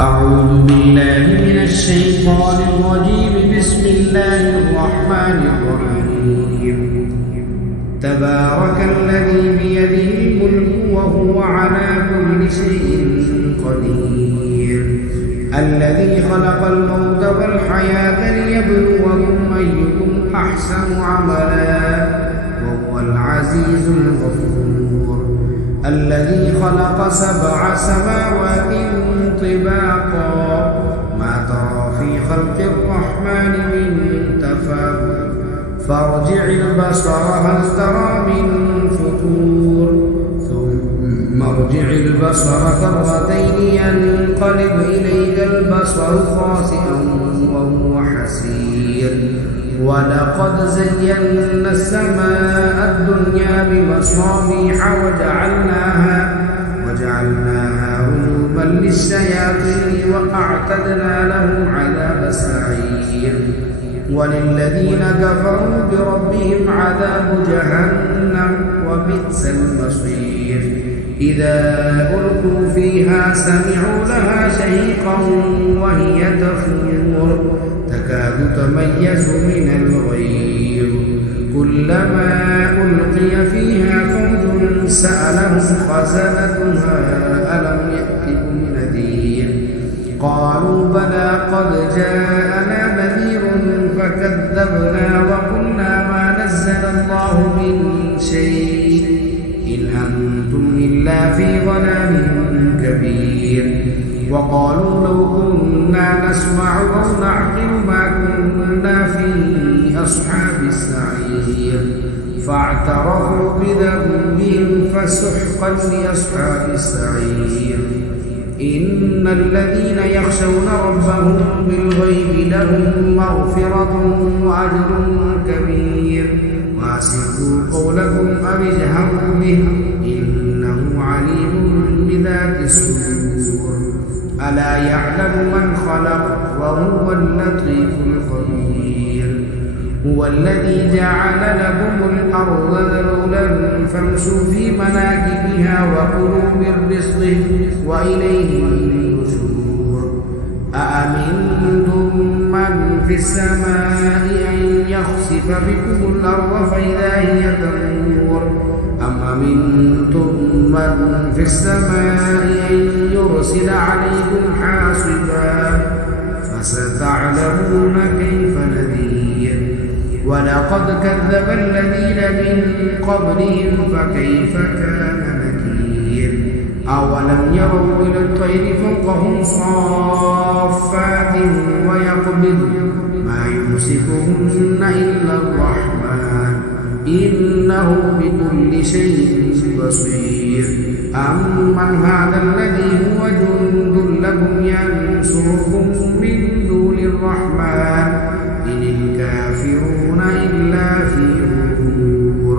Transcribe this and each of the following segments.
أعوذ بالله من الشيطان الرجيم. بسم الله الرحمن الرحيم. تبارك الذي بيده الملك وهو على كل شيء قدير. الذي خلق الموت والحياة ليبلوكم أيكم أحسن عملا وهو العزيز الغفور. الذي خلق 7 سماوات طباقا ما ترى في خلق الرحمن من تفاوت فارجع البصر هل ترى من فطور ثم ارجع البصر كرتين ينقلب إليك البصر خاسئا وهو حسير. ولقد زينا السماء الدنيا بمصابيح وجعلناها رجوما للشياطين وأعتدنا لهم عذاب السعير. وللذين كفروا بربهم عذاب جهنم وبئس المصير. إذا ألقوا فيها سمعوا لها شهيقا وهي تفور تكاد تميز من الغيظ. كلما ألقي فيها فوج سألهم خزنتها ألم يأتكم نذير قالوا بلى قد جاءنا نذير فكذبنا وقلنا ما نزل الله من شيء إن أنتم إلا في ضلال كبير. وقالوا لو كنا نسمع أو نعقل ما كنا في أصحاب السعير فاعترفوا بذنبهم فسحقا لأصحاب السعير. إن الذين يخشون ربهم بالغيب لهم مغفرة وأجر كبير. وأسروا قولكم أو اجهروا به إنه عليم بذات الصدور. ألا يعلم من خلق وهو اللطيف الخبير. هو الذي جعل لكم الأرض ذلولا فامشوا في مناكبها وكلوا من رزقه وإليه النشور. أأمنتم من في السماء أن يخسف بكم الأرض فإذا هي تمور أم أمنتم من في السماء أن يرسل عليكم حاصبا فستعلمون كيف نذير. ولقد كذب الذين من قبلهم فكيف كان نكير. أولم يروا إلى الطير فوقهم صافات ويقبض ما يمسكهن إلا الرحمن إنه بكل شيء بصير. أمن هذا الذي هو جند لكم ينصركم من دون الرحمن إن الكافرون إلا في غرور.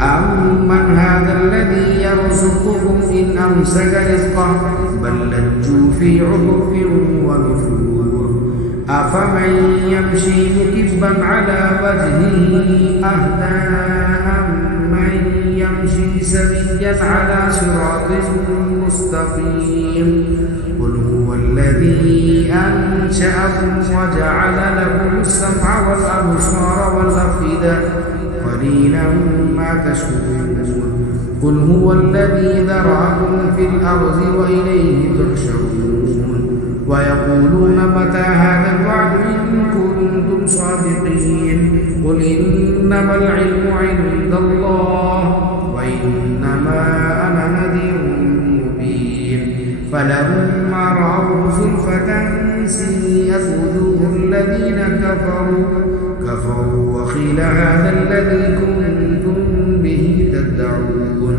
أمن هذا الذي يرزقكم إن أمسك رزقه بل لجوا في عتب ونفور. أفمن يمشي مكبا على وجهه أهدى أمن يمشي سويا على صراط مستقيم. قل هو الذي أنشأكم وجعل لكم السمع والأبصار والأفئدة قليلا ما تشكرون. قل هو الذي ذرأكم في الأرض وإليه تحشرون. ويقولون متى هذا الوعد إن كنتم صادقين. قل إنما العلم عند الله وإنما أنا نذير مبين. فلما رأوه زلفة سيئت وجوه الذين كفروا وقيل هذا الذي كنتم به تدعون.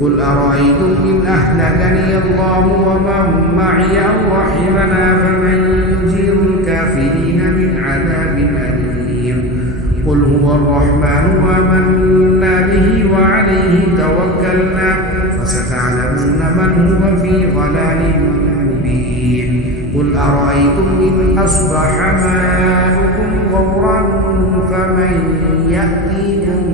قل أرأيتم إن أهلكني الله ومن معي أو رحمنا فمن يجير الكافرين من عذاب أليم. قل هو الرحمن آمنا به وعليه توكلنا فستعلمون من هو في ضلال مبين. قل أرأيتم إن أصبح ماؤكم غورا فمن يأتيكم